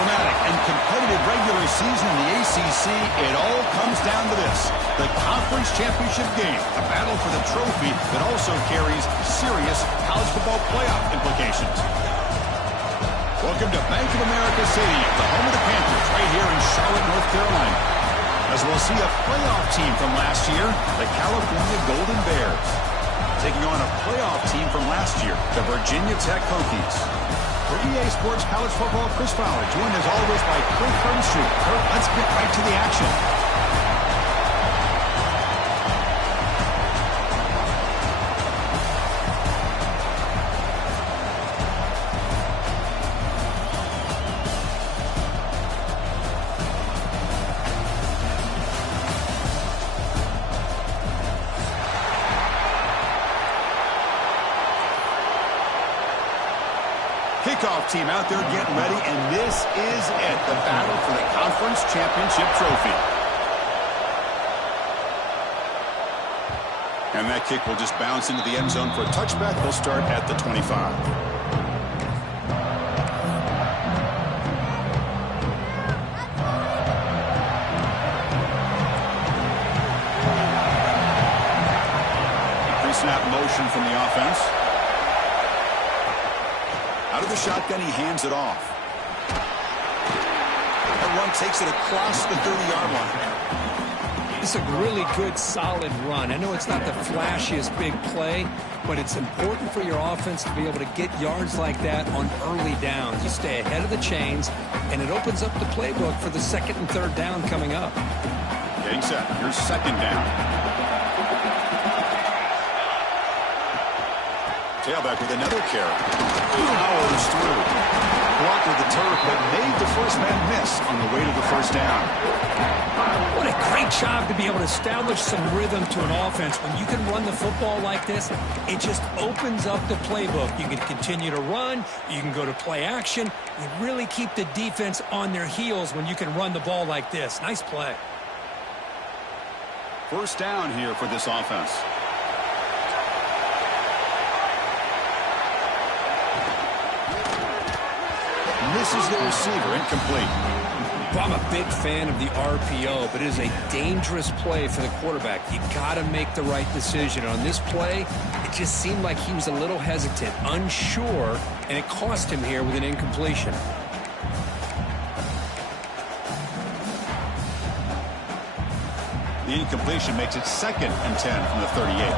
dramatic and competitive regular season in the ACC, it all comes down to this: the conference championship game, a battle for the trophy that also carries serious college football playoff implications. Welcome to Bank of America Stadium, the home of the Panthers, right here in Charlotte, North Carolina, as we'll see a playoff team from last year, the California Golden Bears, taking on a playoff team from last year, the Virginia Tech Hokies. For EA Sports College Football, Chris Fowler, joined as always by Kurt Curtis. Kurt, let's get right to the action. Kickoff team out there getting ready, and this is it, the battle for the conference championship trophy. And that kick will just bounce into the end zone for a touchback. They'll start at the 25. Pre-snap motion from the offense. Out of the shotgun, he hands it off. That run takes it across the 30-yard line. It's a really good, solid run. I know it's not the flashiest big play, but it's important for your offense to be able to get yards like that on early downs. You stay ahead of the chains, and it opens up the playbook for the second and third down coming up. Getting set. Here's second down. Tailback with another carry. Powers through. Blocked with the turf, but made the first man miss on the way to the first down. What a great job to be able to establish some rhythm to an offense. When you can run the football like this, it just opens up the playbook. You can continue to run. You can go to play action. You really keep the defense on their heels when you can run the ball like this. Nice play. First down here for this offense. Misses the receiver, incomplete. Well, I'm a big fan of the RPO, but it is a dangerous play for the quarterback. You got to make the right decision. On this play, it just seemed like he was a little hesitant, unsure, and it cost him here with an incompletion. The incompletion makes it 2nd and 10 from the 38.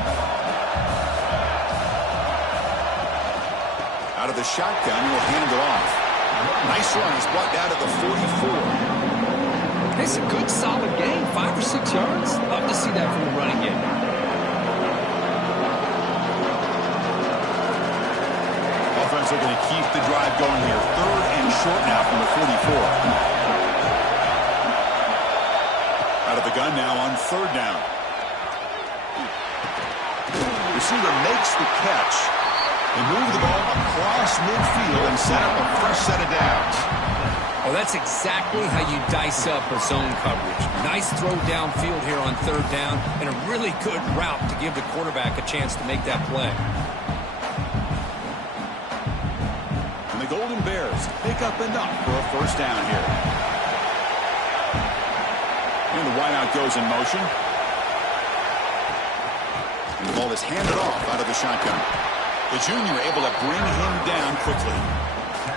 Out of the shotgun, he'll hand it off. Nice run. He's brought down to the 44. It's a good, solid game. 5 or 6 yards. Love to see that from the running game. Offense looking to keep the drive going here. 3rd and short now from the 44. Out of the gun now on 3rd down. Receiver makes the catch. They move the ball across midfield and set up a fresh set of downs. Well, that's exactly how you dice up a zone coverage. Nice throw downfield here on 3rd down, and a really good route to give the quarterback a chance to make that play. And the Golden Bears pick up enough for a first down here. And the wideout goes in motion. And the ball is handed off out of the shotgun. The junior able to bring him down quickly.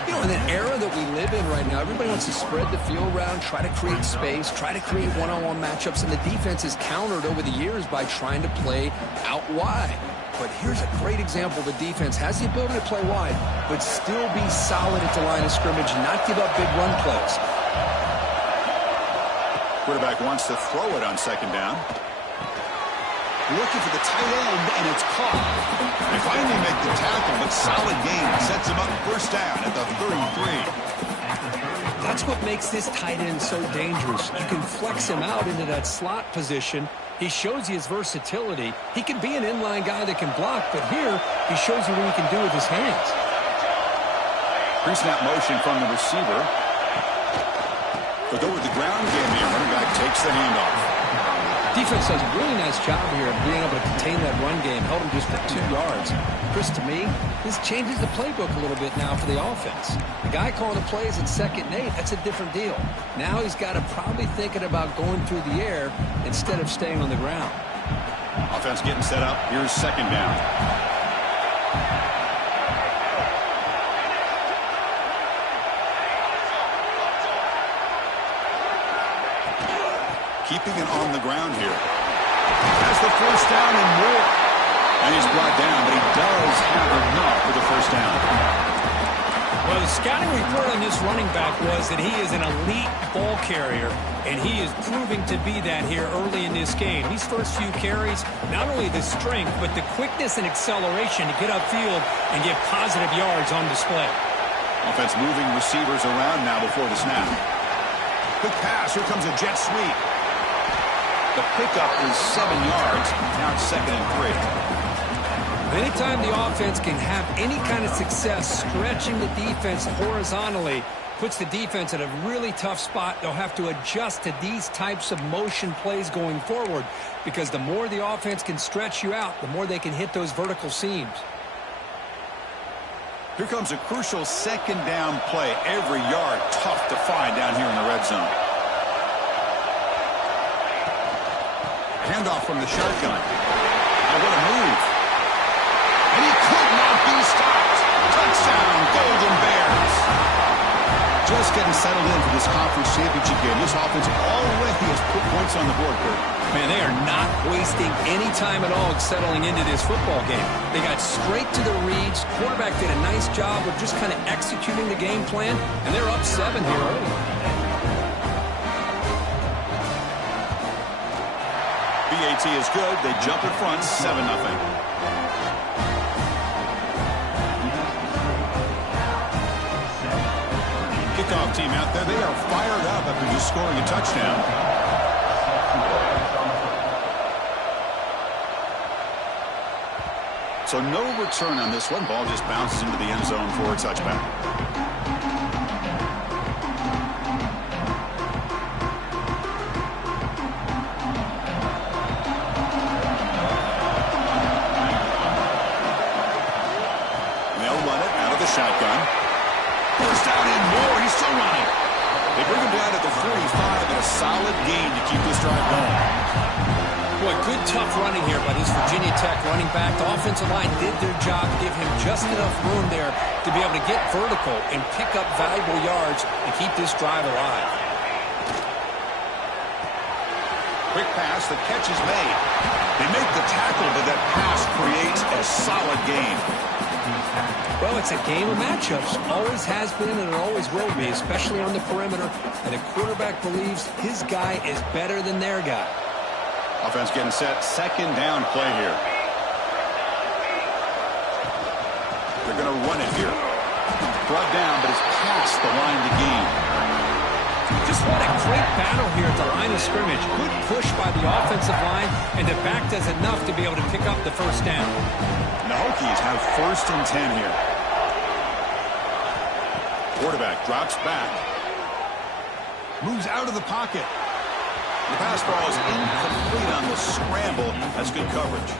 You know, in the era that we live in right now, everybody wants to spread the field around, try to create space, try to create one-on-one matchups, and the defense is countered over the years by trying to play out wide. But here's a great example. The defense has the ability to play wide, but still be solid at the line of scrimmage and not give up big run plays. Quarterback wants to throw it on 2nd down. Looking for the tight end, and it's caught. They finally make the tackle, but solid gain sets him up first down at the 33. That's what makes this tight end so dangerous. You can flex him out into that slot position. He shows you his versatility. He can be an inline guy that can block, but here he shows you what he can do with his hands. Pre-snap motion from the receiver. They'll go with the ground game here. Running back takes the handoff. Defense does a really nice job here of being able to contain that run game. Held him just for 2 yards. Chris, to me, this changes the playbook a little bit now for the offense. The guy calling the plays at 2nd and 8, that's a different deal. Now he's got to probably thinking about going through the air instead of staying on the ground. Offense getting set up. Here's 2nd down. Keeping it on the ground here. Has the 1st down and more. And he's brought down, but he does have enough for the 1st down. Well, the scouting report on this running back was that he is an elite ball carrier, and he is proving to be that here early in this game. These first few carries, not only the strength, but the quickness and acceleration to get upfield and get positive yards on display. Offense moving receivers around now before the snap. Quick pass. Here comes a jet sweep. The pickup is 7 yards. Now it's 2nd and 3. Anytime the offense can have any kind of success stretching the defense horizontally, puts the defense in a really tough spot. They'll have to adjust to these types of motion plays going forward, because the more the offense can stretch you out, the more they can hit those vertical seams. Here comes a crucial 2nd down play. Every yard tough to find down here in the red zone. Handoff from the shotgun. Oh, what a move. And he could not be stopped. Touchdown, Golden Bears. Just getting settled in for this conference championship game. This offense already has put points on the board, Kurt. Man, they are not wasting any time at all settling into this football game. They got straight to the reads. Quarterback did a nice job of just kind of executing the game plan, and they're up 7 here early. BAT is good. They jump in front, 7-0. Kickoff team out there. They are fired up after just scoring a touchdown. So no return on this one. Ball just bounces into the end zone for a touchback. Shotgun. 1st down and more. He's still running. They bring him down at the 45 and a solid gain to keep this drive going. Boy, good tough running here by this Virginia Tech running back. The offensive line did their job to give him just enough room there to be able to get vertical and pick up valuable yards and keep this drive alive. Quick pass. The catch is made. They make the tackle, but that pass creates a solid gain. Well, it's a game of matchups. Always has been and it always will be, especially on the perimeter. And the quarterback believes his guy is better than their guy. Offense getting set. 2nd down play here. They're going to run it here. Brought down, but it's past the line to gain. Just what a great battle here at the line of scrimmage. Good push by the offensive line, and the back does enough to be able to pick up the 1st down. The Hokies have 1st and 10 here. Quarterback drops back. Moves out of the pocket. The pass ball is incomplete on the scramble. That's good coverage.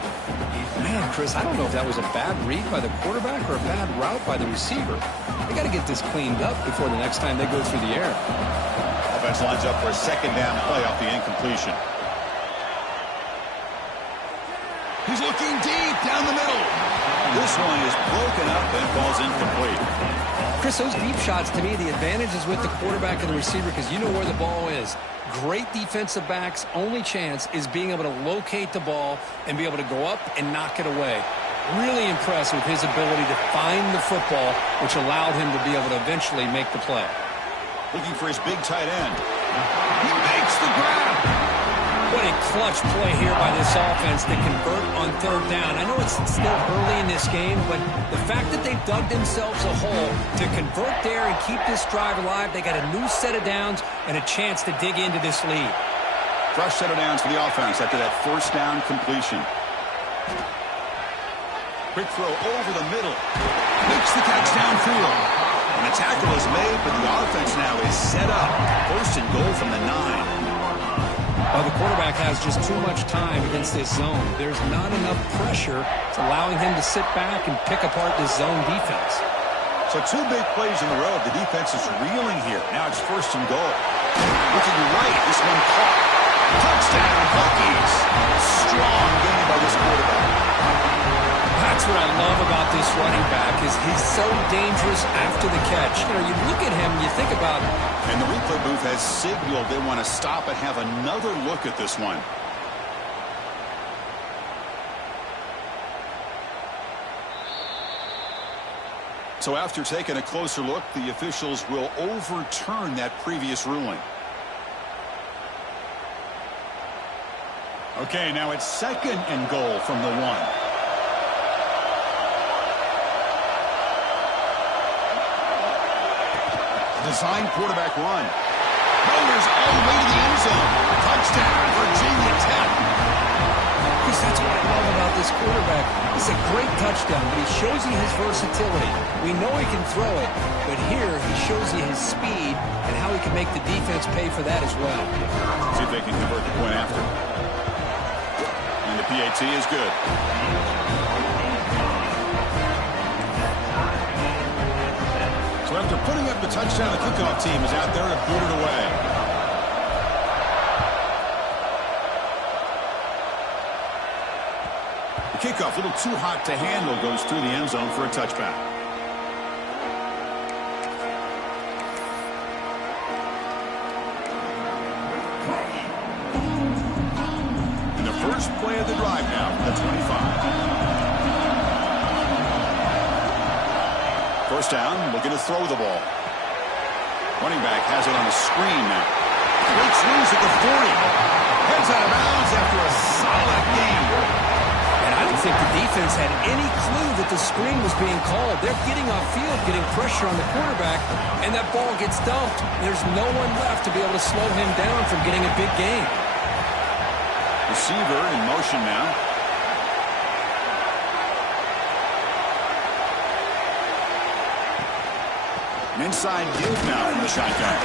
Man, Chris, I don't know if that was a bad read by the quarterback or a bad route by the receiver. They got to get this cleaned up before the next time they go through the air. Offense lines up for a 2nd down play off the incompletion. He's looking deep down the middle. This one is broken up and falls incomplete. Chris, those deep shots, to me, the advantage is with the quarterback and the receiver because you know where the ball is. Great defensive backs' only chance is being able to locate the ball and be able to go up and knock it away. Really impressed with his ability to find the football, which allowed him to be able to eventually make the play. Looking for his big tight end. He makes the grab. What a clutch play here by this offense to convert on 3rd down. I know it's still early in this game, but the fact that they've dug themselves a hole to convert there and keep this drive alive, they got a new set of downs and a chance to dig into this lead. Fresh set of downs for the offense after that 1st down completion. Quick throw over the middle. Makes the catch downfield. And the tackle is made, but the offense now is set up. 1st and goal from the 9. Well, the quarterback has just too much time against this zone. There's not enough pressure. It's allowing him to sit back and pick apart this zone defense. So 2 big plays in a row. The defense is reeling here. Now it's 1st and goal. Looking right. This one caught. Touchdown, Buccaneers. Strong game by this quarterback. That's what I love about this running back is he's so dangerous after the catch. You know, you look at him and you think about... And the replay booth has signaled they want to stop and have another look at this one. So after taking a closer look, the officials will overturn that previous ruling. Okay, now it's 2nd and goal from the 1. Design quarterback run. Motors all the way to the end zone. Touchdown, Virginia Tech. Because that's what I love about this quarterback. It's a great touchdown, but he shows you his versatility. We know he can throw it, but here he shows you his speed and how he can make the defense pay for that as well. See if they can convert the point after. And the PAT is good. So after putting up the touchdown, the kickoff team is out there to boot it away. The kickoff, a little too hot to handle, goes through the end zone for a touchback. And the first play of the drive now from the 25. First down, looking to throw the ball. Running back has it on the screen now. Breaks loose at the 40. Heads out of bounds after a solid game. And I don't think the defense had any clue that the screen was being called. They're getting off field, getting pressure on the quarterback, and that ball gets dumped. There's no one left to be able to slow him down from getting a big gain. Receiver in motion now. An inside give now from the shotgun.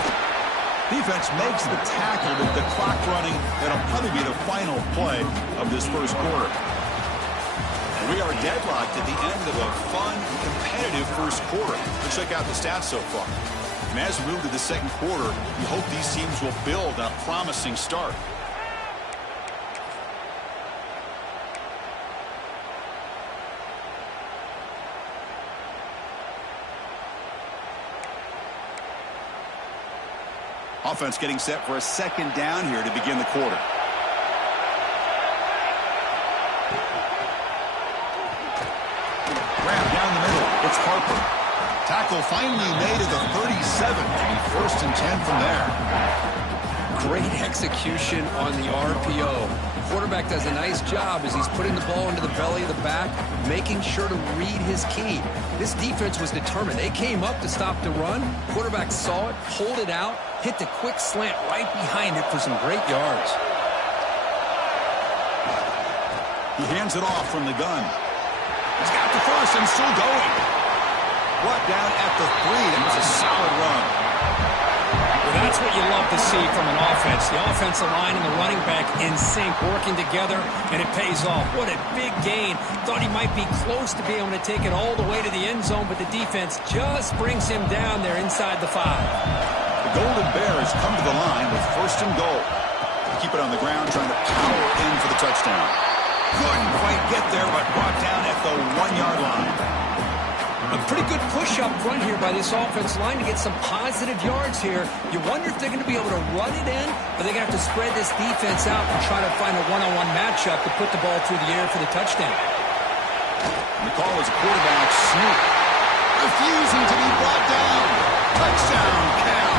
Defense makes the tackle with the clock running. That'll probably be the final play of this first quarter. And we are deadlocked at the end of a fun, competitive first quarter. Let's check out the stats so far. And as we move to the second quarter, we hope these teams will build on a promising start. Offense getting set for a 2nd down here to begin the quarter. Grab down the middle. It's Harper. Tackle finally made at the 37. And 1st and 10 from there. Great execution on the RPO. The quarterback does a nice job as he's putting the ball into the belly of the back, making sure to read his key. This defense was determined. They came up to stop the run. Quarterback saw it, pulled it out, hit the quick slant right behind it for some great yards. He hands it off from the gun. He's got the first and still going. Brought down at the 3. That was a solid run. Well, that's what you love to see from an offense. The offensive line and the running back in sync, working together, and it pays off. What a big gain. Thought he might be close to being able to take it all the way to the end zone, but the defense just brings him down there inside the 5. The Golden Bears come to the line with 1st and goal. Keep it on the ground, trying to power in for the touchdown. Couldn't quite get there, but brought down at the 1-yard line. A pretty good push up front here by this offense line to get some positive yards here. You wonder if they're going to be able to run it in, or they're going to have to spread this defense out and try to find a one-on-one matchup to put the ball through the air for the touchdown. And the call is a quarterback sneak. Refusing to be brought down. Touchdown, Cal.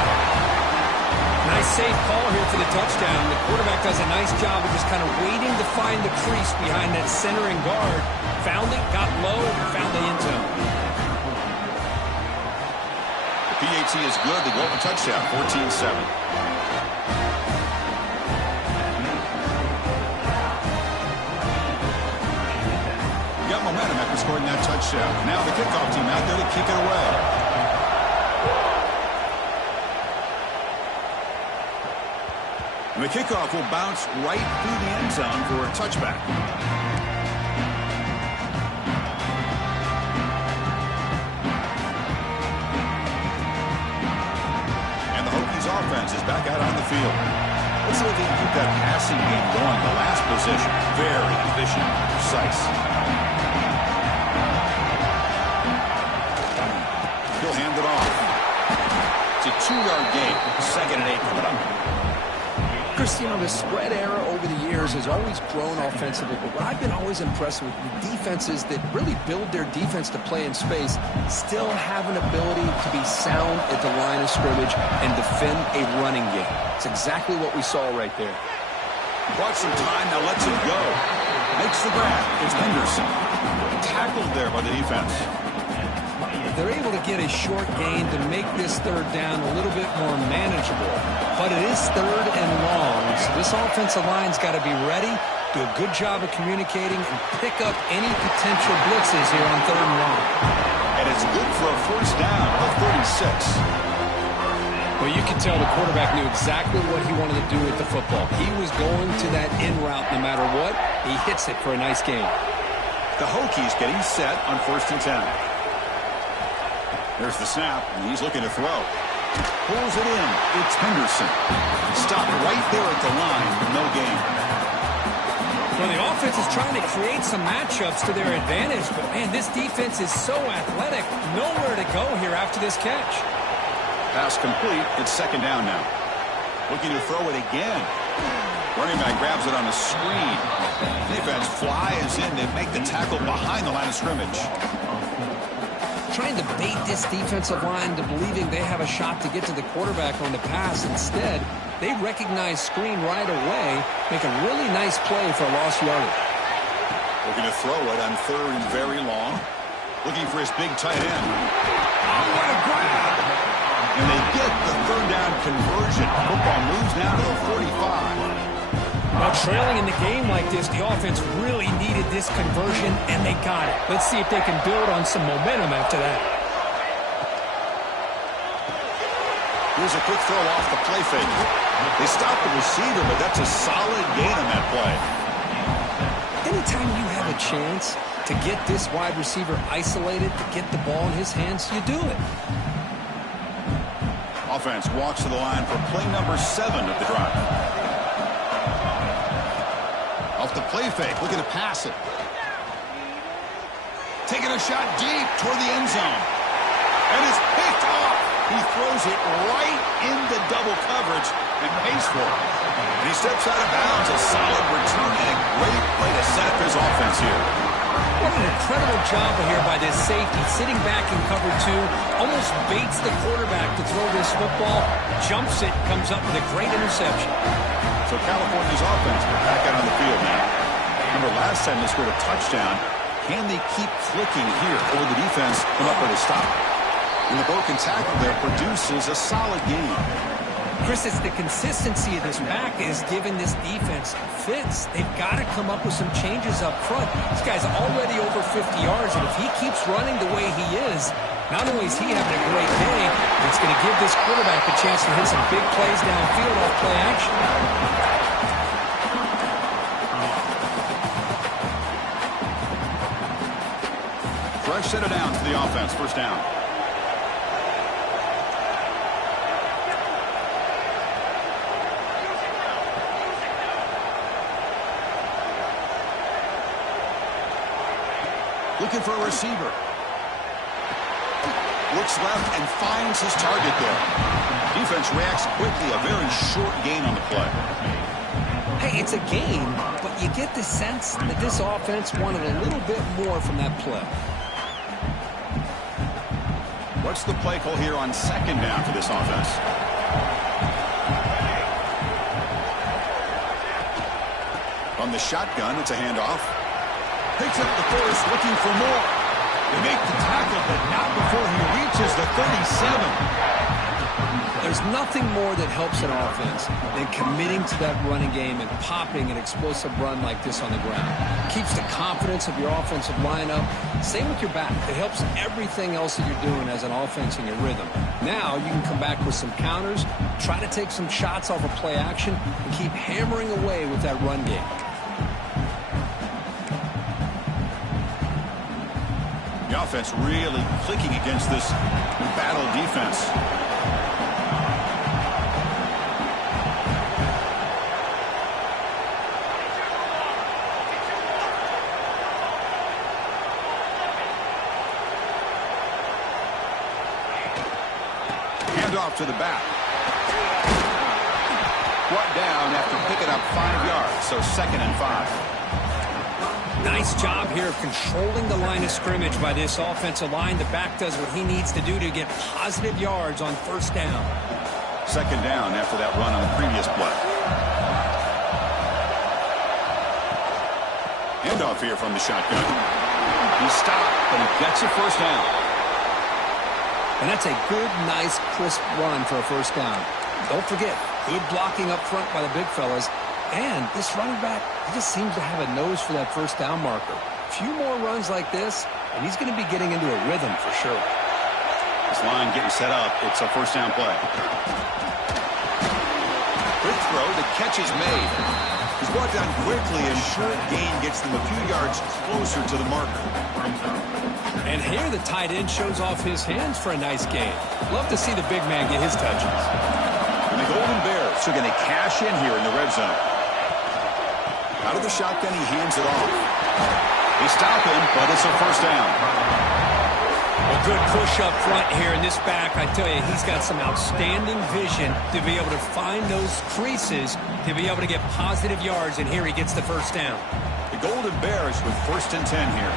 Nice safe call here for the touchdown. The quarterback does a nice job of just kind of waiting to find the crease behind that centering guard. Found it, got low, and found the end zone. PAT is good. They go up a touchdown, 14-7. Got momentum after scoring that touchdown. Now the kickoff team out there to kick it away. And the kickoff will bounce right through the end zone for a touchback. And the Hokies offense is back out on the field. Let's see if they can keep that passing game going. The last possession, very efficient, precise. He'll hand it off. It's a 2-yard gain. 2nd and 8 coming up. Chris, you know, the spread era over the years has always grown offensively, but what I've been always impressed with the defenses that really build their defense to play in space still have an ability to be sound at the line of scrimmage and defend a running game. It's exactly what we saw right there. Bought some time, now lets it go. Makes the grab. It's Henderson. Tackled there by the defense. They're able to get a short gain to make this 3rd down a little bit more manageable. But it is 3rd and long, so this offensive line's got to be ready, do a good job of communicating, and pick up any potential blitzes here on 3rd and long. And it's good for a 1st down of 36. Well, you can tell the quarterback knew exactly what he wanted to do with the football. He was going to that in route no matter what. He hits it for a nice gain. The Hokies getting set on 1st and 10. There's the snap, and he's looking to throw. Pulls it in. It's Henderson. Stopped right there at the line. No gain. Well, the offense is trying to create some matchups to their advantage, but, man, this defense is so athletic. Nowhere to go here after this catch. Pass complete. It's 2nd down now. Looking to throw it again. Running back grabs it on a screen. Defense flies in to make the tackle behind the line of scrimmage. Trying to bait this defensive line to believing they have a shot to get to the quarterback on the pass. Instead, they recognize screen right away, make a really nice play for a lost yardage. Looking to throw it on 3rd and very long. Looking for his big tight end. Oh, what a grab! And they get the 3rd down conversion. Football moves now to the 45. Well, trailing in the game like this, the offense really needed this conversion, and they got it. Let's see if they can build on some momentum after that. Here's a quick throw off the play fake. They stop the receiver, but that's a solid gain on that play. Anytime you have a chance to get this wide receiver isolated, to get the ball in his hands, you do it. Offense walks to the line for play number 7 of the drive. Off the play fake, looking to pass it. Taking a shot deep toward the end zone. And it's picked off. He throws it right into double coverage and pays for it. And he steps out of bounds. A solid return and a great play to set up his offense here. What an incredible job here by this safety. Sitting back in cover 2, almost baits the quarterback to throw this football, jumps it, comes up with a great interception. So California's offense is back out on the field now. Remember last time they scored a touchdown. Can they keep clicking here, or will the defense come up with a stop? And the broken tackle there produces a solid game. Chris, it's the consistency of this back is giving this defense fits. They've got to come up with some changes up front. This guy's already over 50 yards, and if he keeps running the way he is, not only is he having a great day, it's going to give this quarterback a chance to hit some big plays downfield off play action. Fresh set it down for the offense. 1st down. Looking for a receiver. Looks left and finds his target there. Defense reacts quickly. A very short gain on the play. Hey, it's a gain, but you get the sense that this offense wanted a little bit more from that play. What's the play call here on 2nd down for this offense? From the shotgun, it's a handoff. Picks up the first, looking for more. They make the tackle, but not before he reaches the 37. There's nothing more that helps an offense than committing to that running game and popping an explosive run like this on the ground. Keeps the confidence of your offensive lineup. Same with your back. It helps everything else that you're doing as an offense in your rhythm. Now you can come back with some counters, try to take some shots off of play action, and keep hammering away with that run game. The offense really clicking against this battle defense. Off to the back. Brought down after picking up 5 yards, so 2nd and 5. Nice job here of controlling the line of scrimmage by this offensive line. The back does what he needs to do to get positive yards on 1st down. 2nd down after that run on the previous play. Handoff here from the shotgun. He stopped, but he gets a 1st down. And that's a good, nice, crisp run for a 1st down. Don't forget, good blocking up front by the big fellas. And this running back, he just seems to have a nose for that 1st down marker. A few more runs like this, and he's going to be getting into a rhythm for sure. This line getting set up. It's a 1st down play. Quick throw. The catch is made. He's brought down quickly. A short gain gets them a few yards closer to the marker. And here the tight end shows off his hands for a nice gain. Love to see the big man get his touches. And the Golden Bears are going to cash in here in the red zone. Out of the shotgun, he hands it off. They stop him, but it's a 1st down. A good push up front here in this back. I tell you, he's got some outstanding vision to be able to find those creases, to be able to get positive yards, and here he gets the 1st down. The Golden Bears with 1st and 10 here.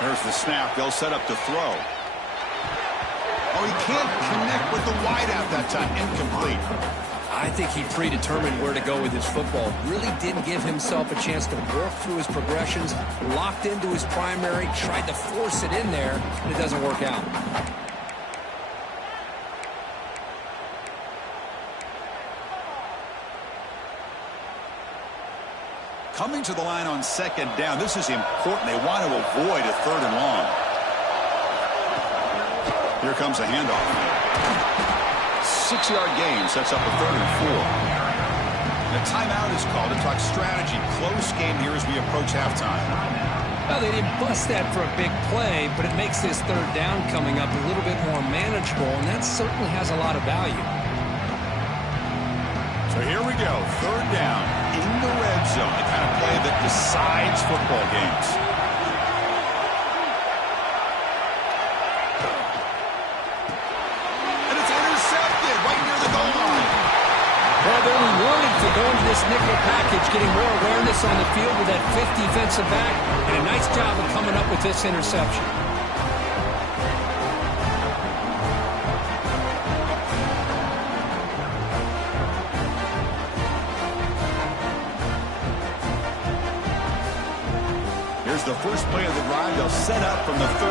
There's the snap. They'll set up to throw. Oh, he can't connect with the wideout that time. Incomplete. I think he predetermined where to go with his football. Really didn't give himself a chance to work through his progressions. Locked into his primary. Tried to force it in there, and it doesn't work out. Coming to the line on 2nd down. This is important. They want to avoid a 3rd and long. Here comes a handoff. 6-yard gain sets up a 3rd and 4. And a timeout is called to talk strategy. Close game here as we approach halftime. Well, they didn't bust that for a big play, but it makes this 3rd down coming up a little bit more manageable, and that certainly has a lot of value. So here we go. 3rd down in the red zone. The kind of play that decides football games. And it's intercepted right near the goal line. Well, they're rewarded for going to this nickel package, getting more awareness on the field with that 5th defensive back, and a nice job of coming up with this interception. Here's the first play of the drive. They'll set up from the 13.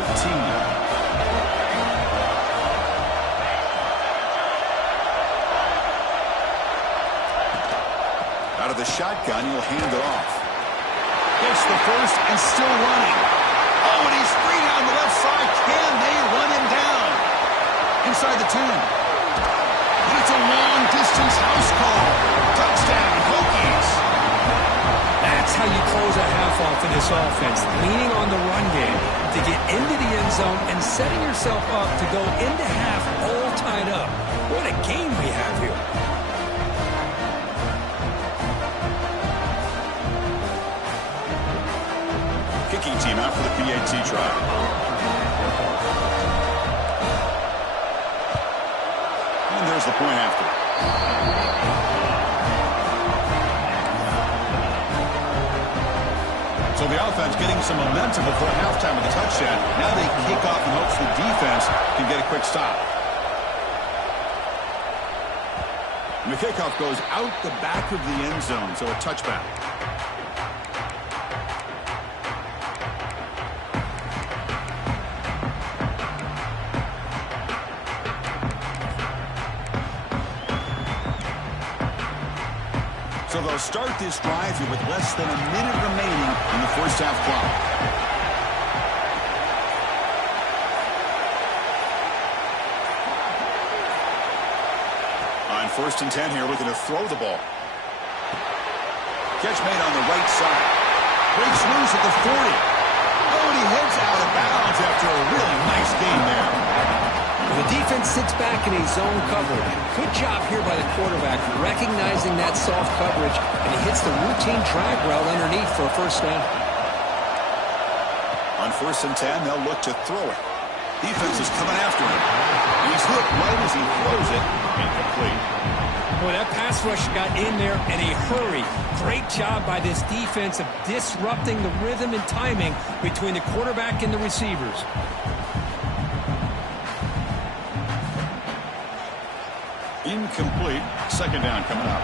Out of the shotgun, he'll hand it off. Gets the 1st and still running. Oh, and he's free down the left side. Can they run him down? Inside the 10. And it's a long-distance house call. Touchdown, Hokies. That's how you close a half off in this offense, leaning on the run game to get into the end zone and setting yourself up to go into half all tied up. What a game we have here. Kicking team out for the PAT try. And there's the point after. So the offense getting some momentum before halftime with a touchdown. Now they kick off in hopes the defense can get a quick stop. And the kickoff goes out the back of the end zone, so a touchback. So they'll start this drive here with less than a minute remaining in the first half clock. On 1st and 10 here, looking to throw the ball. Catch made on the right side. Breaks loose at the 40. Oh, and he heads out of bounds after a really nice game there. The defense sits back in a zone coverage. Good job here by the quarterback, recognizing that soft coverage, and he hits the routine drag route underneath for a first down. On 1st and 10, they'll look to throw it. Defense is coming after him. And he's hit right as he throws it. Incomplete. Boy, that pass rush got in there in a hurry. Great job by this defense of disrupting the rhythm and timing between the quarterback and the receivers. Incomplete. 2nd down coming up.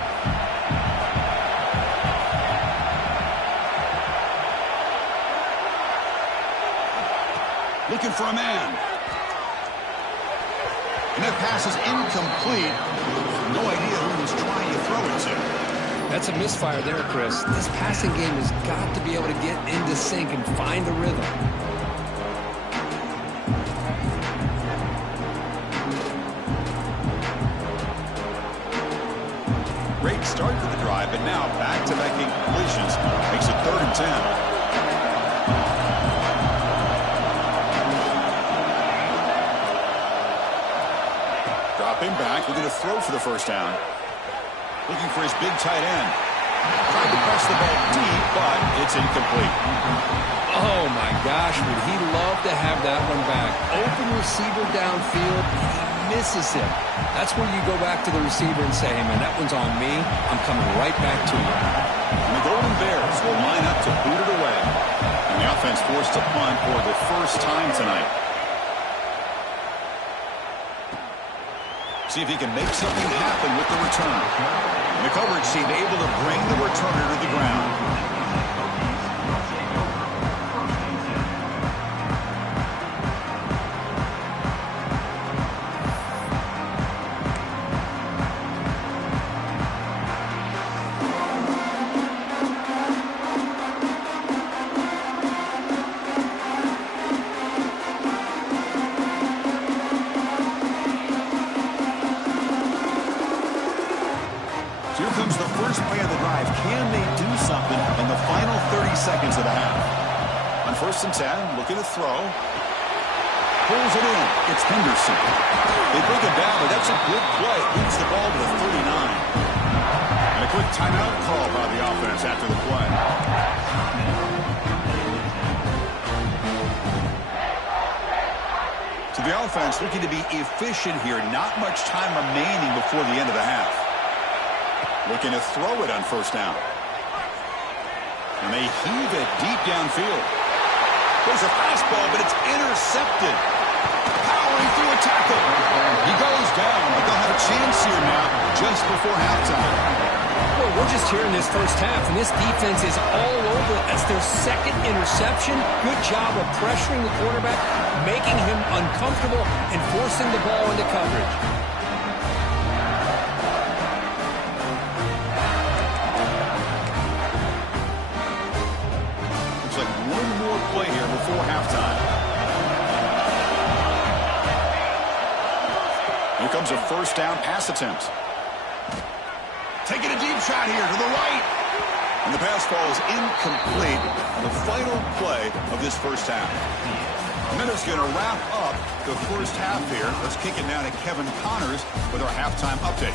Looking for a man. And that pass is incomplete. No idea who he's trying to throw it to. That's a misfire there, Chris. This passing game has got to be able to get into sync and find the rhythm. Great start to the drive, but now back-to-back incompletions makes it 3rd and 10. Dropping back, looking to throw for the first down. Looking for his big tight end. Tried to press the ball deep, but it's incomplete. Oh, my gosh, would he love to have that one back. Open receiver downfield, he misses him. That's where you go back to the receiver and say, hey, man, that one's on me. I'm coming right back to you. And the Golden Bears will line up to boot it away. And the offense forced to punt for the first time tonight. See if he can make something happen with the return. And the coverage team able to bring the returner to the ground. Here comes the first play of the drive. Can they do something in the final 30 seconds of the half? On 1st and 10, looking to throw. Pulls it in. It's Henderson. They bring it down, but that's a good play. Moves the ball to the 39. And a quick timeout call by the offense after the play. So the offense looking to be efficient here. Not much time remaining before the end of the half. Looking to throw it on 1st down. And they heave it deep downfield. There's a fastball, but it's intercepted. Powering through a tackle. He goes down, but they'll have a chance here now just before halftime. Well, we're just here in this first half, and this defense is all over. That's their 2nd interception. Good job of pressuring the quarterback, making him uncomfortable, and forcing the ball into coverage. Play here before halftime. Here comes a 1st down pass attempt. Taking a deep shot here to the right. And the pass ball is incomplete on the final play of this first half. And that is going to wrap up the first half here. Let's kick it now to Kevin Connors with our halftime update.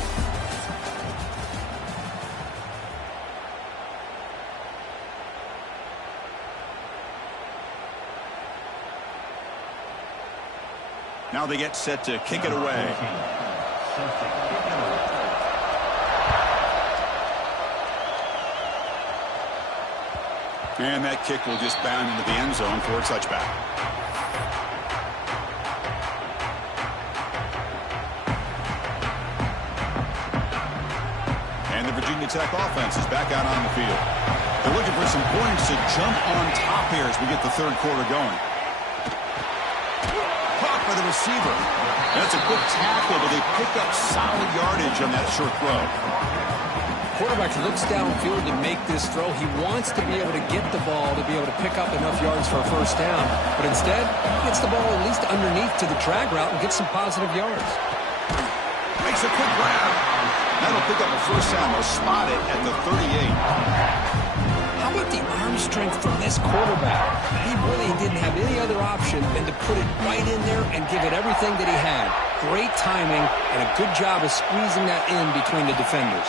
Now they get set to kick it away. And that kick will just bound into the end zone for a touchback. passing attack offense is back out on the field. They're looking for some points to jump on top here as we get the third quarter going. Caught by the receiver. That's a quick tackle, but they pick up solid yardage on that short throw. Quarterback looks downfield to make this throw. He wants to be able to get the ball to be able to pick up enough yards for a first down. But instead, he gets the ball at least underneath to the drag route and gets some positive yards. Makes a quick grab. That'll pick up a first down. They'll spot it at the 38. How about the arm strength from this quarterback? He really didn't have any other option than to put it right in there and give it everything that he had. Great timing and a good job of squeezing that in between the defenders.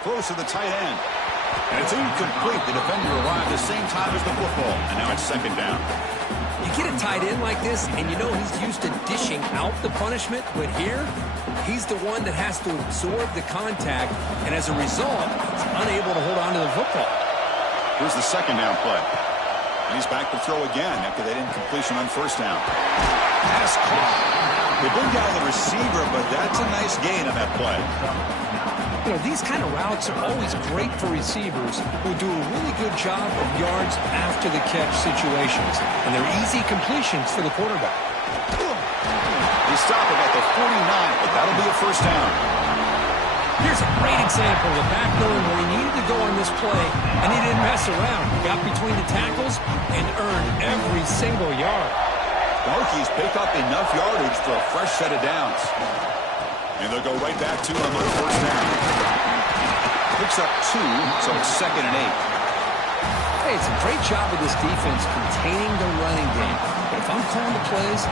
Close to the tight end. And it's incomplete. The defender arrived the same time as the football. And now it's second down. You get a tight end like this, and you know he's used to dishing out the punishment. But here, he's the one that has to absorb the contact. And as a result, he's unable to hold on to the football. Here's the second down play. And he's back to throw again after that incompletion on first down. Pass caught. They bring down the receiver, but that's a nice gain on that play. You know, these kind of routes are always great for receivers who do a really good job of yards after the catch situations. And they're easy completions for the quarterback. They stop about the 49, but that'll be a first down. Here's a great example of back knowing where he needed to go on this play, and he didn't mess around. He got between the tackles and earned every single yard. The Hokies pick up enough yardage for a fresh set of downs. And they'll go right back to another first down. Picks up 2, so it's 2nd and 8. Hey, it's a great job of this defense containing the running game. But if I'm calling the plays,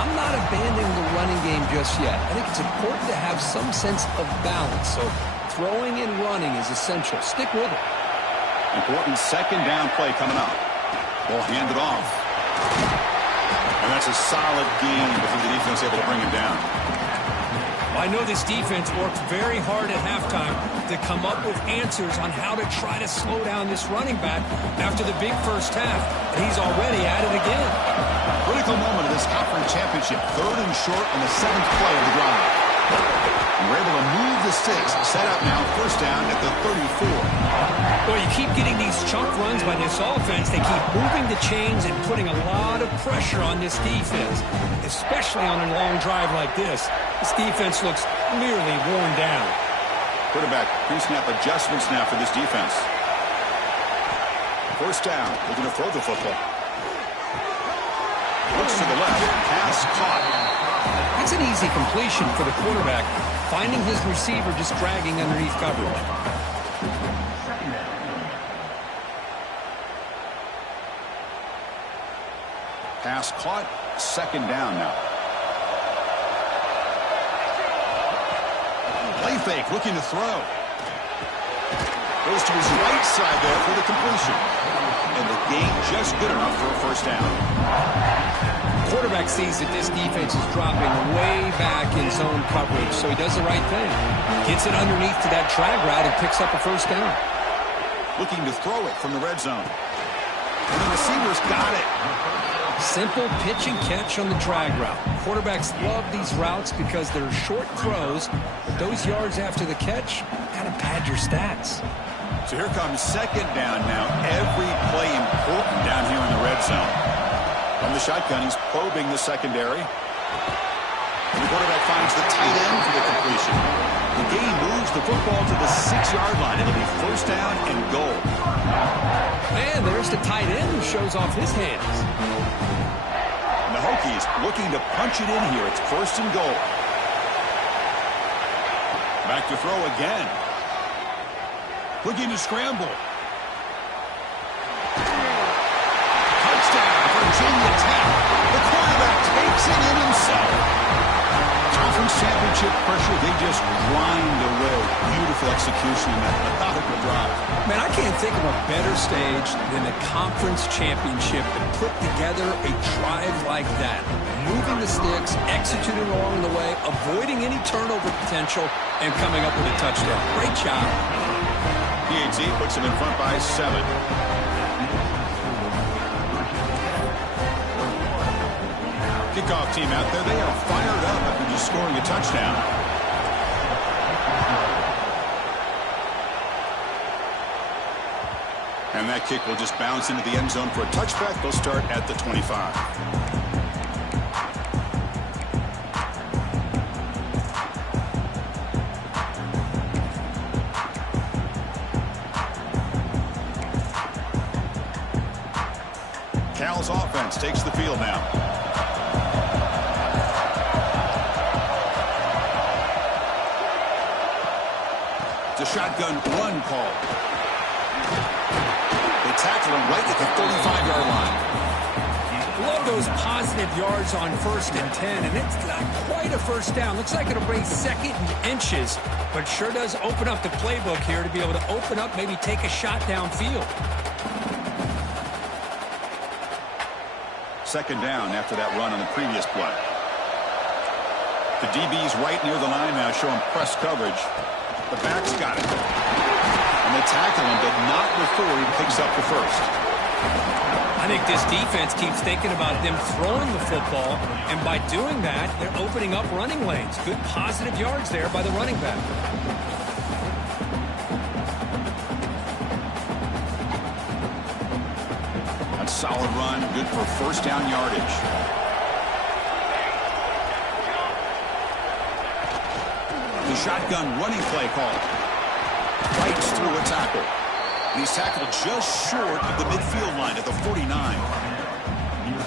I'm not abandoning the running game just yet. I think it's important to have some sense of balance. So throwing and running is essential. Stick with it. Important second down play coming up. Ball handed off. And that's a solid gain before the defense able to bring him down. I know this defense worked very hard at halftime to come up with answers on how to try to slow down this running back after the big first half, and he's already at it again. Critical moment of this conference championship. 3rd and short on the 7th play of the drive. And we're able to move the sticks. Set up now, first down at the 34. Well, you keep getting these chunk runs by this offense. They keep moving the chains and putting a lot of pressure on this defense, especially on a long drive like this. This defense looks clearly worn down. Quarterback pre-snap adjustments now for this defense. First down. Looking to throw the football. Looks to the left. Pass caught. It's an easy completion for the quarterback, finding his receiver just dragging underneath coverage. Pass caught. Second down now. Play fake, looking to throw. Goes to his right side there for the completion. And the gain just good enough for a first down. Quarterback sees that this defense is dropping way back in zone coverage, so he does the right thing. Gets it underneath to that drag route and picks up a first down. Looking to throw it from the red zone. And the receiver's got it. Simple pitch and catch on the drag route. Quarterbacks love these routes because they're short throws. Those yards after the catch kind of pad your stats. So here comes second down now. Every play important down here in the red zone. From the shotgun, he's probing the secondary. And the quarterback finds the tight end for the completion. The gain moves the football to the 6-yard line. It'll be first down and goal. And there's the tight end who shows off his hands. And the Hokies looking to punch it in here. It's first and goal. Back to throw again. Looking to scramble. Touchdown, Virginia Tech. The quarterback takes it in himself. Conference championship pressure, they just grind away. Beautiful execution in that methodical drive. Man, I can't think of a better stage than the conference championship to put together a drive like that. Moving the sticks, executing along the way, avoiding any turnover potential, and coming up with a touchdown. Great job. PAT puts him in front by 7. Kickoff team out there, they are fired up after just scoring a touchdown. And that kick will just bounce into the end zone for a touchback. They'll start at the 25. Cal's offense takes the field now. It's a shotgun run call. They tackle him right at the 35-yard line. Love those positive yards on 1st and 10, and it's not quite a first down. Looks like it'll bring 2nd and inches, but sure does open up the playbook here to be able to open up, maybe take a shot downfield. 2nd down after that run on the previous play. The DB's right near the line now, showing press coverage. The back's got it. And they tackle him, but not before he picks up the first. I think this defense keeps thinking about them throwing the football, and by doing that, they're opening up running lanes. Good positive yards there by the running back. A solid run, good for first down yardage. The shotgun running play call. Fights through a tackle. And he's tackled just short of the midfield line at the 49.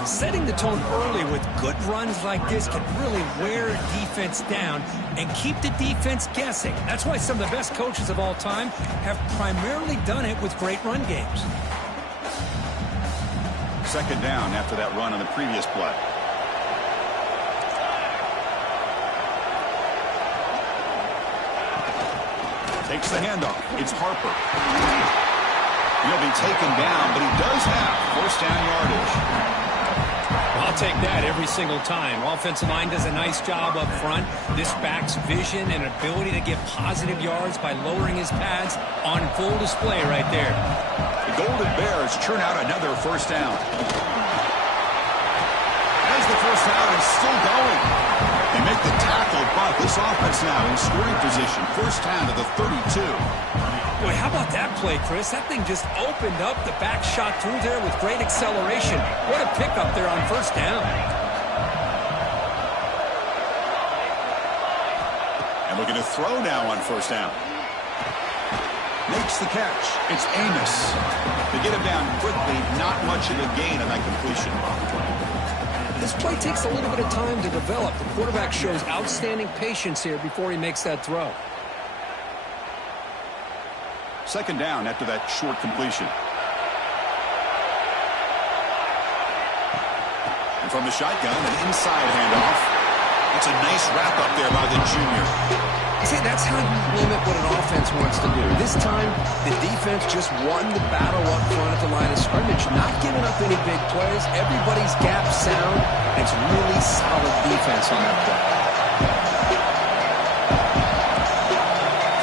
Setting the tone early with good runs like this can really wear defense down and keep the defense guessing. That's why some of the best coaches of all time have primarily done it with great run games. 2nd down after that run on the previous play. Takes the handoff. It's Harper. He'll be taken down, but he does have first down yardage. I'll take that every single time. Offensive line does a nice job up front. This back's vision and ability to get positive yards by lowering his pads on full display right there. The Golden Bears churn out another first down. As the first down is still going. They make the tackle, but this offense now in scoring position. First down to the 32. Boy, how about that play, Chris? That thing just opened up. The back shot through there with great acceleration. What a pickup there on first down. And looking to throw now on first down. Makes the catch. It's Amos. They get him down quickly. Not much of a gain on that completion. This play takes a little bit of time to develop. The quarterback shows outstanding patience here before he makes that throw. 2nd down after that short completion. And from the shotgun, an inside handoff. That's a nice wrap up there by the junior. See, that's how you limit what an offense wants to do. This time, the defense just won the battle up front at the line of scrimmage, not giving up any big plays. Everybody's gap sound, and it's really solid defense on that play.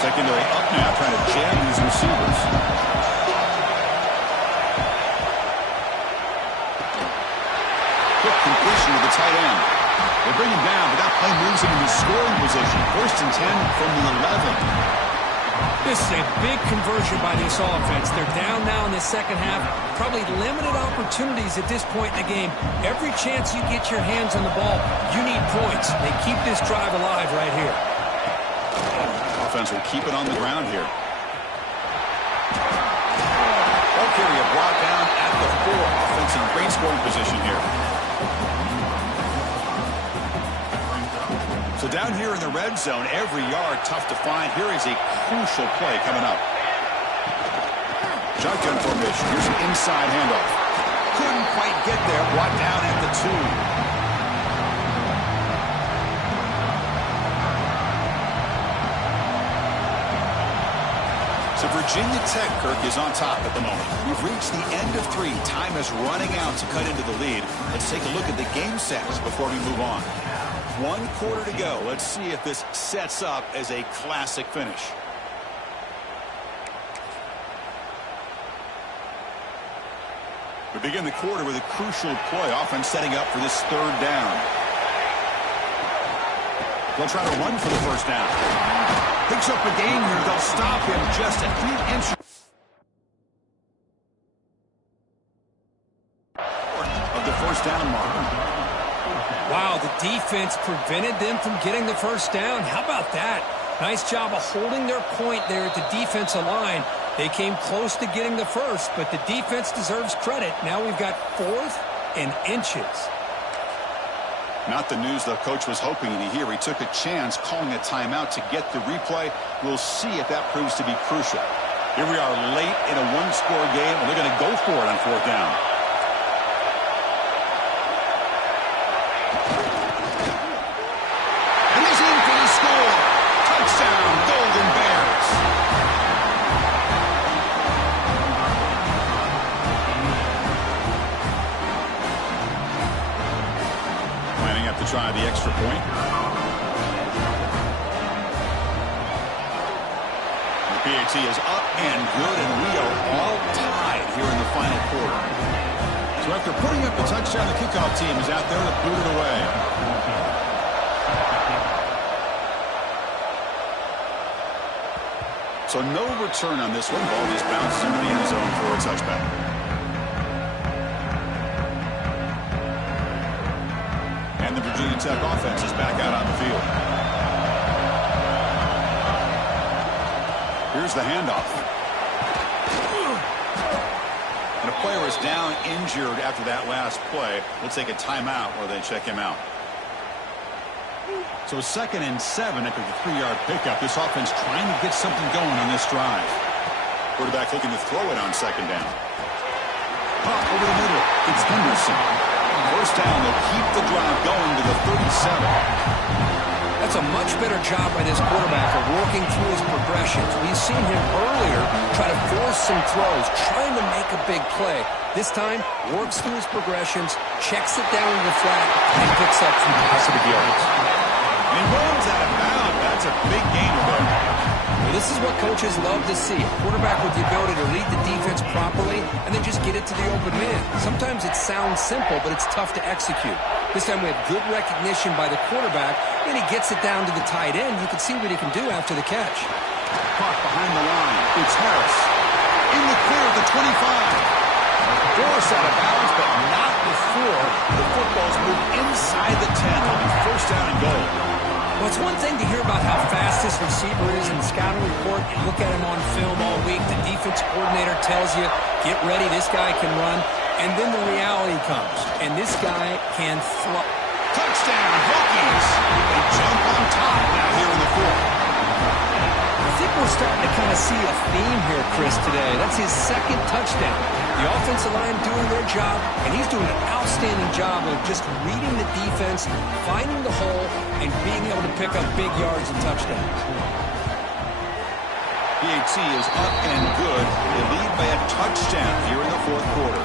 Secondary up now, trying to jam these receivers. Quick completion to the tight end. They bring him down, but that play moves him into scoring position. 1st and 10 from the 11. This is a big conversion by this offense. They're down now in the second half. Probably limited opportunities at this point in the game. Every chance you get your hands on the ball, you need points. They keep this drive alive right here. Offense will keep it on the ground here. Ball carrier brought down at the 4. Offense in great scoring position here. So down here in the red zone, every yard tough to find. Here is a crucial play coming up. Shotgun formation. Here's an inside handoff. Couldn't quite get there. Brought down at the 2. So Virginia Tech, Kirk, is on top at the moment. We've reached the end of 3. Time is running out to cut into the lead. Let's take a look at the game sets before we move on. 1 quarter to go. Let's see if this sets up as a classic finish. We begin the quarter with a crucial play. Offense setting up for this 3rd down. They'll try to run for the first down. Picks up a gain here. They'll stop him just a few inches. first down marker. Wow, the defense prevented them from getting the first down. How about that? Nice job of holding their point there at the defensive line. They came close to getting the first, but the defense deserves credit. Now we've got 4th and inches. Not the news the coach was hoping to hear. He took a chance calling a timeout to get the replay. We'll see if that proves to be crucial. Here we are late in a one-score game, and they're going to go for it on 4th down. And he's in for the score. Touchdown, Golden Bears. Lining up to try the extra point. The PAT is up and good, and we are all tied here in the final quarter. So after putting up the touchdown, the kickoff team is out there to boot it away. So no return on this one. Ball just bounces into the end zone for a touchback. And the Virginia Tech offense is back out on the field. Here's the handoff. And a player is down injured after that last play. We'll take a timeout while they check him out. So 2nd and 7 after the 3-yard pickup. This offense trying to get something going on this drive. Quarterback looking to throw it on 2nd down. Pop over the middle. It's Henderson. First down, they'll keep the drive going to the 37. That's a much better job by this quarterback of working through his progressions. We've seen him earlier try to force some throws, trying to make a big play. This time, works through his progressions, checks it down to the flat, and picks up some positive yards. And runs out of bounds. That's a big gain there. Well, this is what coaches love to see. A quarterback with the ability to read the defense properly and then just get it to the open man. Sometimes it sounds simple, but it's tough to execute. This time we have good recognition by the quarterback, and he gets it down to the tight end. You can see what he can do after the catch. Caught behind the line. It's Harris. In the clear at the 25. Force out of bounds, but not before the football's moved inside the 10. It'll be first down and goal. Well, it's one thing to hear about how fast this receiver is in the scouting report. You look at him on film all week. The defense coordinator tells you, get ready, this guy can run. And then the reality comes, and this guy can throw. Touchdown, Hokies. They jump on top now here in the 4th. I think we're starting to kind of see a theme here, Chris, today. That's his 2nd touchdown. The offensive line doing their job, and he's doing an outstanding job of just reading the defense, finding the hole, and being able to pick up big yards and touchdowns. PAT is up and good. They lead by a touchdown here in the 4th quarter.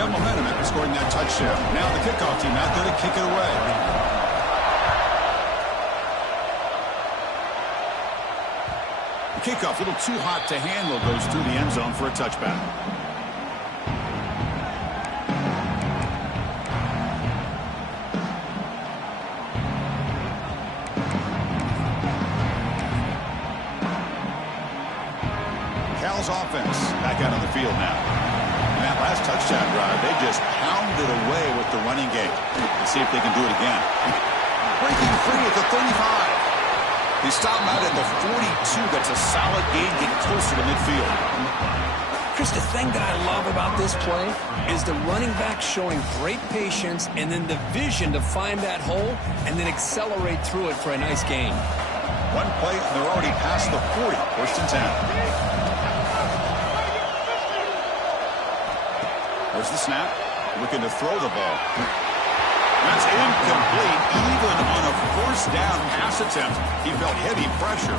Got momentum after scoring that touchdown. Now the kickoff team out there to kick it away. The kickoff, a little too hot to handle, goes through the end zone for a touchback. Cal's offense back out on the field now. In that last touchdown drive, they just pounded away with the running game. Let's see if they can do it again. Breaking free at the 35. He stopped out at the 42. That's a solid gain, getting closer to midfield. Chris, the thing that I love about this play is the running back showing great patience and then the vision to find that hole and then accelerate through it for a nice gain. One play, and they're already past the 40. First and 10. There's the snap. Looking to throw the ball. That's incomplete. Even on a first down pass attempt, he felt heavy pressure.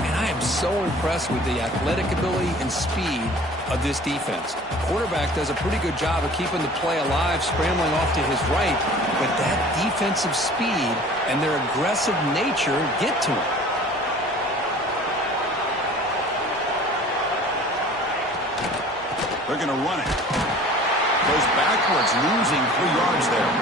Man, I am so impressed with the athletic ability and speed of this defense. The quarterback does a pretty good job of keeping the play alive, scrambling off to his right, but that defensive speed and their aggressive nature get to him. They're going to run it. Goes backwards, losing 3 yards there.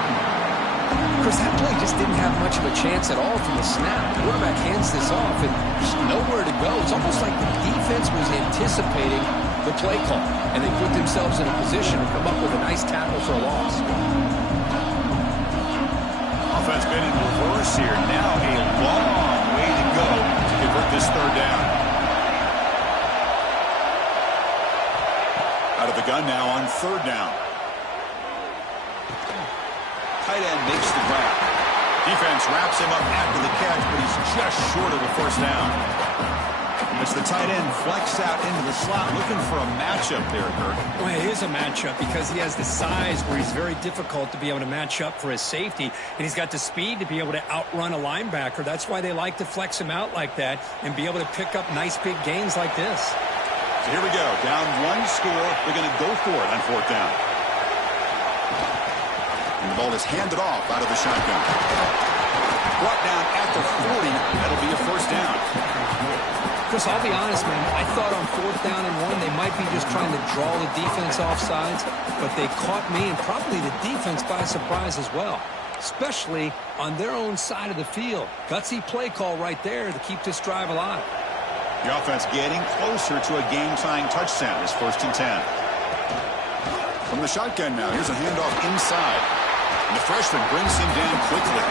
Chris, that play just didn't have much of a chance at all from the snap. The quarterback hands this off, and there's nowhere to go. It's almost like the defense was anticipating the play call, and they put themselves in a position to come up with a nice tackle for a loss. Offense been in reverse here. Now a long way to go to convert this third down. Out of the gun now on third down. Tight end makes the grab. Defense wraps him up after the catch, but he's just short of the first down. As the tight end flexed out into the slot, looking for a matchup there, Kurt. Well, it is a matchup because he has the size where he's very difficult to be able to match up for his safety, and he's got the speed to be able to outrun a linebacker. That's why they like to flex him out like that and be able to pick up nice big gains like this. So here we go. Down one score. They're going to go for it on fourth down. And the ball is handed off out of the shotgun. Brought down at the 40. That'll be a first down. Chris, I'll be honest, man. I thought on fourth down and 1, they might be just trying to draw the defense off sides, but they caught me and probably the defense by surprise as well, especially on their own side of the field. Gutsy play call right there to keep this drive alive. The offense getting closer to a game-tying touchdown. It's first and 10. From the shotgun now, here's a handoff inside. And the freshman brings him down quickly.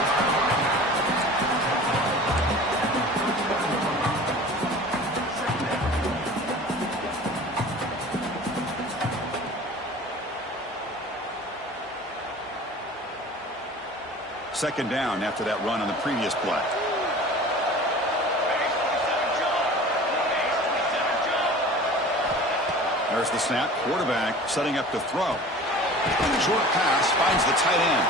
Second down after that run on the previous play. There's the snap. Quarterback setting up to throw. Short pass finds the tight end.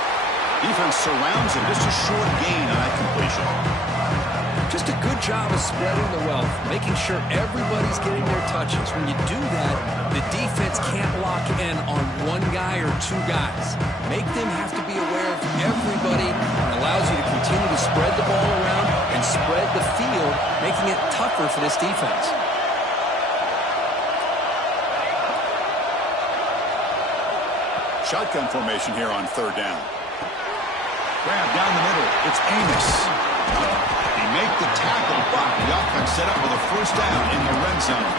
Defense surrounds him. Just a short gain on that completion. Just a good job of spreading the wealth, making sure everybody's getting their touches. When you do that, the defense can't lock in on one guy or two guys. Make them have to be aware of everybody, and allows you to continue to spread the ball around and spread the field, making it tougher for this defense. Shotgun formation here on third down. Grab down the middle. It's Amos. They make the tackle, but the offense set up with a first down in the red zone.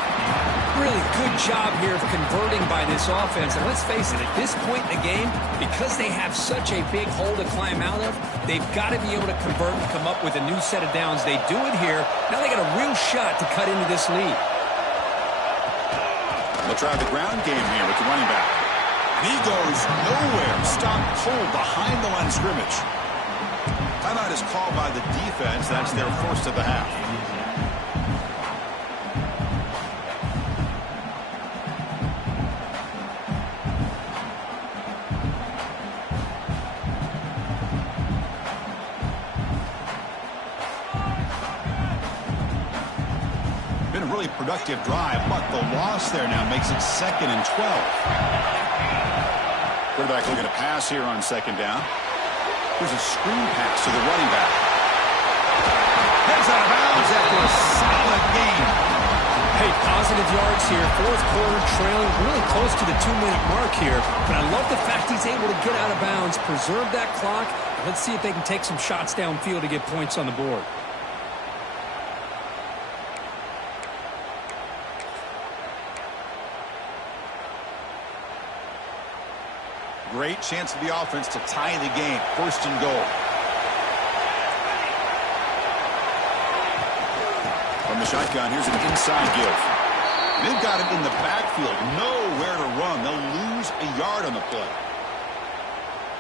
Really good job here of converting by this offense. And let's face it, at this point in the game, because they have such a big hole to climb out of, they've got to be able to convert and come up with a new set of downs. They do it here. Now they got a real shot to cut into this lead. They'll try the ground game here with the running back. And he goes nowhere. Stop cold behind the line of scrimmage. Timeout is called by the defense. That's their first of the half. Been a really productive drive, but the loss there now makes it 2nd and 12. Quarterback looking to pass here on second down. Here's a screen pass to the running back. Heads out of bounds after a solid game. Hey, positive yards here. Fourth quarter trailing really close to the 2-minute mark here. But I love the fact he's able to get out of bounds, preserve that clock. Let's see if they can take some shots downfield to get points on the board. Great chance for the offense to tie the game. First and goal. From the shotgun, here's an inside give. They've got him in the backfield. Nowhere to run. They'll lose a yard on the play.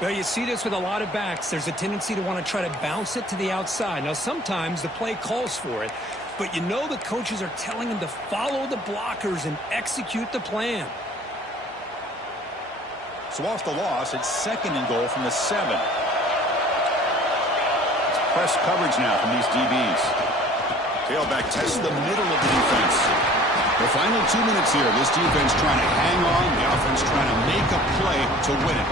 Well, you see this with a lot of backs. There's a tendency to want to try to bounce it to the outside. Now, sometimes the play calls for it, but you know the coaches are telling them to follow the blockers and execute the plan. So off the loss, it's 2nd and goal from the 7. It's press coverage now from these DBs. Tailback tests the middle of the defense. The final 2 minutes here. This defense trying to hang on. The offense trying to make a play to win it.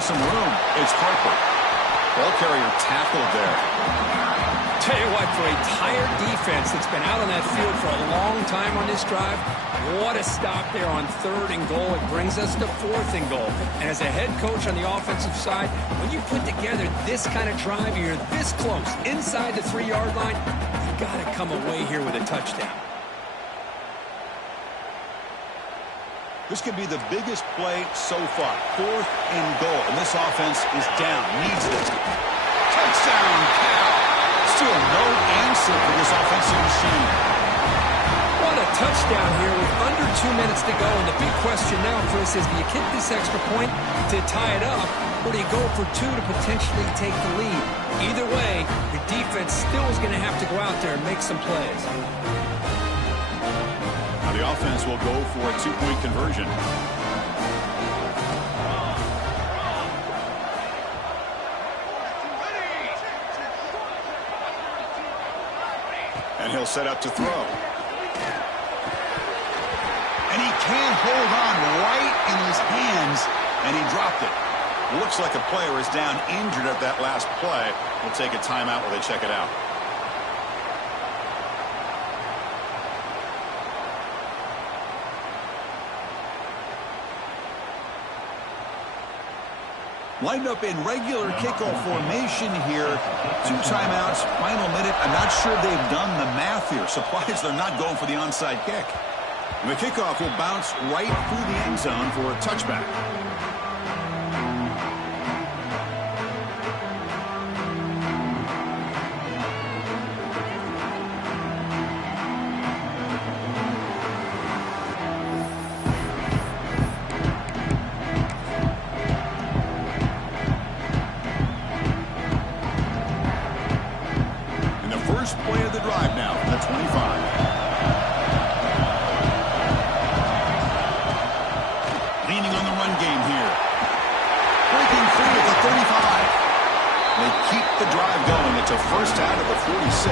find some room. It's Harper. Ball carrier tackled there. Tell you what, for a tired defense that's been out on that field for a long time on this drive, what a stop there on 3rd and goal. It brings us to 4th and goal. And as a head coach on the offensive side, when you put together this kind of drive, you're this close, inside the 3-yard line, you got to come away here with a touchdown. This could be the biggest play so far. 4th and goal. And this offense is down. Needs this. Touchdown, Cal. Still no answer for this offensive machine. What a touchdown here with under 2 minutes to go. And the big question now, Chris, is do you kick this extra point to tie it up, or do you go for 2 to potentially take the lead? Either way, the defense still is going to have to go out there and make some plays. Now the offense will go for a 2-point conversion. And he'll set up to throw. And he can't hold on right in his hands, and he dropped it. Looks like a player is down injured at that last play. We'll take a timeout while they check it out. Lined up in regular kickoff formation here. 2 timeouts, final minute. I'm not sure they've done the math here. Surprised they're not going for the onside kick. And the kickoff will bounce right through the end zone for a touchback. Play of the drive now from the 25. Leaning on the run game here. Breaking free at the 35. They keep the drive going. It's a first out of the 46.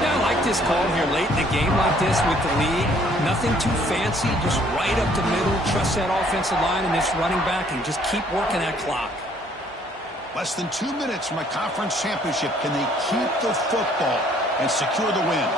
Yeah, I like this call here late in the game like this with the lead. Nothing too fancy, just right up the middle. Trust that offensive line and this running back and just keep working that clock. Less than 2 minutes from a conference championship. Can they keep the football and secure the win?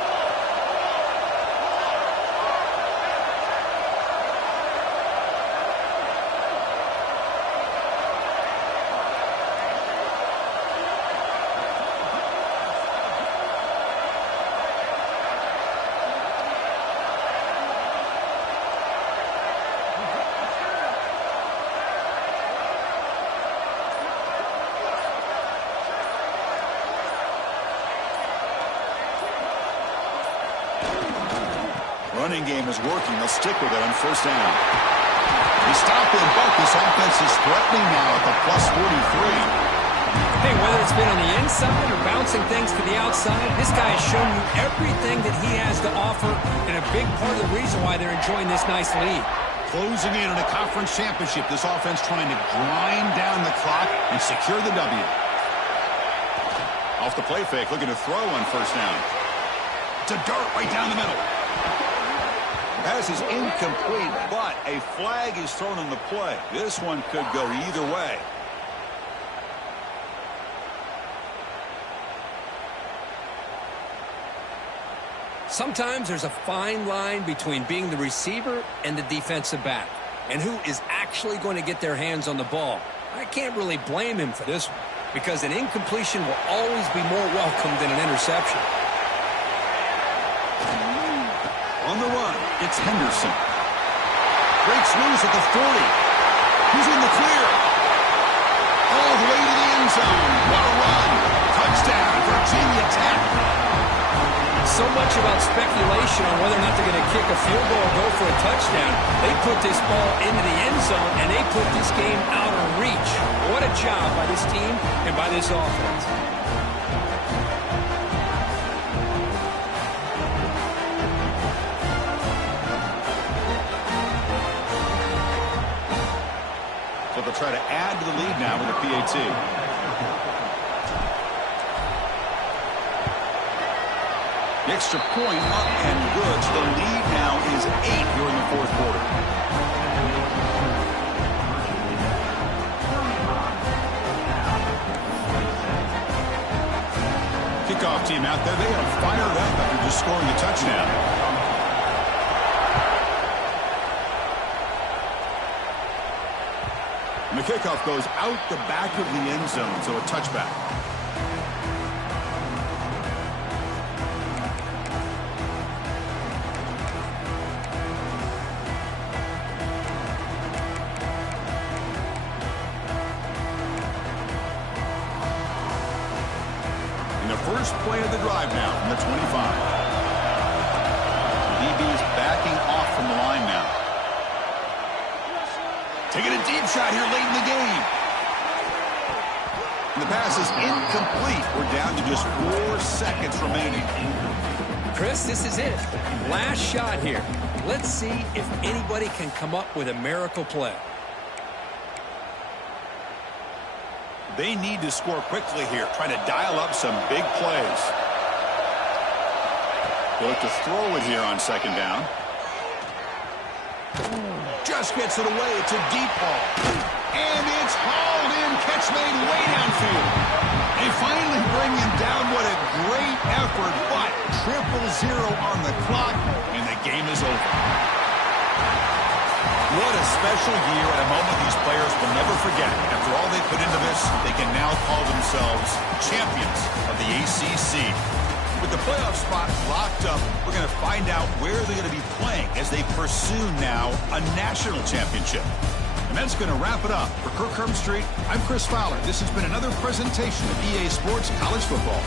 Running game is working. They'll stick with it on first down. They stop him, but this offense is threatening now at the plus 43. Hey, whether it's been on the inside or bouncing things to the outside, this guy has shown you everything that he has to offer, and a big part of the reason why they're enjoying this nice lead. Closing in on a conference championship, this offense trying to grind down the clock and secure the W. Off the play fake, looking to throw on first down. To Dart right down the middle. Pass is incomplete, but a flag is thrown on the play. This one could go either way. Sometimes there's a fine line between being the receiver and the defensive back, and who is actually going to get their hands on the ball. I can't really blame him for this one, because an incompletion will always be more welcome than an interception. On the run, it's Henderson. Breaks loose at the 40. He's in the clear. All the way to the end zone. What a run. Touchdown, Virginia Tech. So much about speculation on whether or not they're going to kick a field goal or go for a touchdown. They put this ball into the end zone, and they put this game out of reach. What a job by this team and by this offense. So they'll try to add to the lead now with a PAT. The extra point up and good. So the lead now is 8 here in the fourth quarter. Kickoff team out there, they are fired up after just scoring a touchdown. And the kickoff goes out the back of the end zone, so a touchback. First play of the drive now from the 25. The DB's backing off from the line now. Taking a deep shot here late in the game. And the pass is incomplete. We're down to just 4 seconds remaining. Chris, this is it. Last shot here. Let's see if anybody can come up with a miracle play. They need to score quickly here, trying to dial up some big plays. They'll look to throw it here on second down. Just gets it away. It's a deep ball. And it's hauled in. Catch made way downfield. They finally bring him down. What a great effort, but 0-0 on the clock, and the game is over. What a special year and a moment these players will never forget. After all they put into this, they can now call themselves champions of the ACC. With the playoff spot locked up, we're going to find out where they're going to be playing as they pursue now a national championship. And that's going to wrap it up. For Kirk Street, I'm Chris Fowler. This has been another presentation of EA Sports College Football.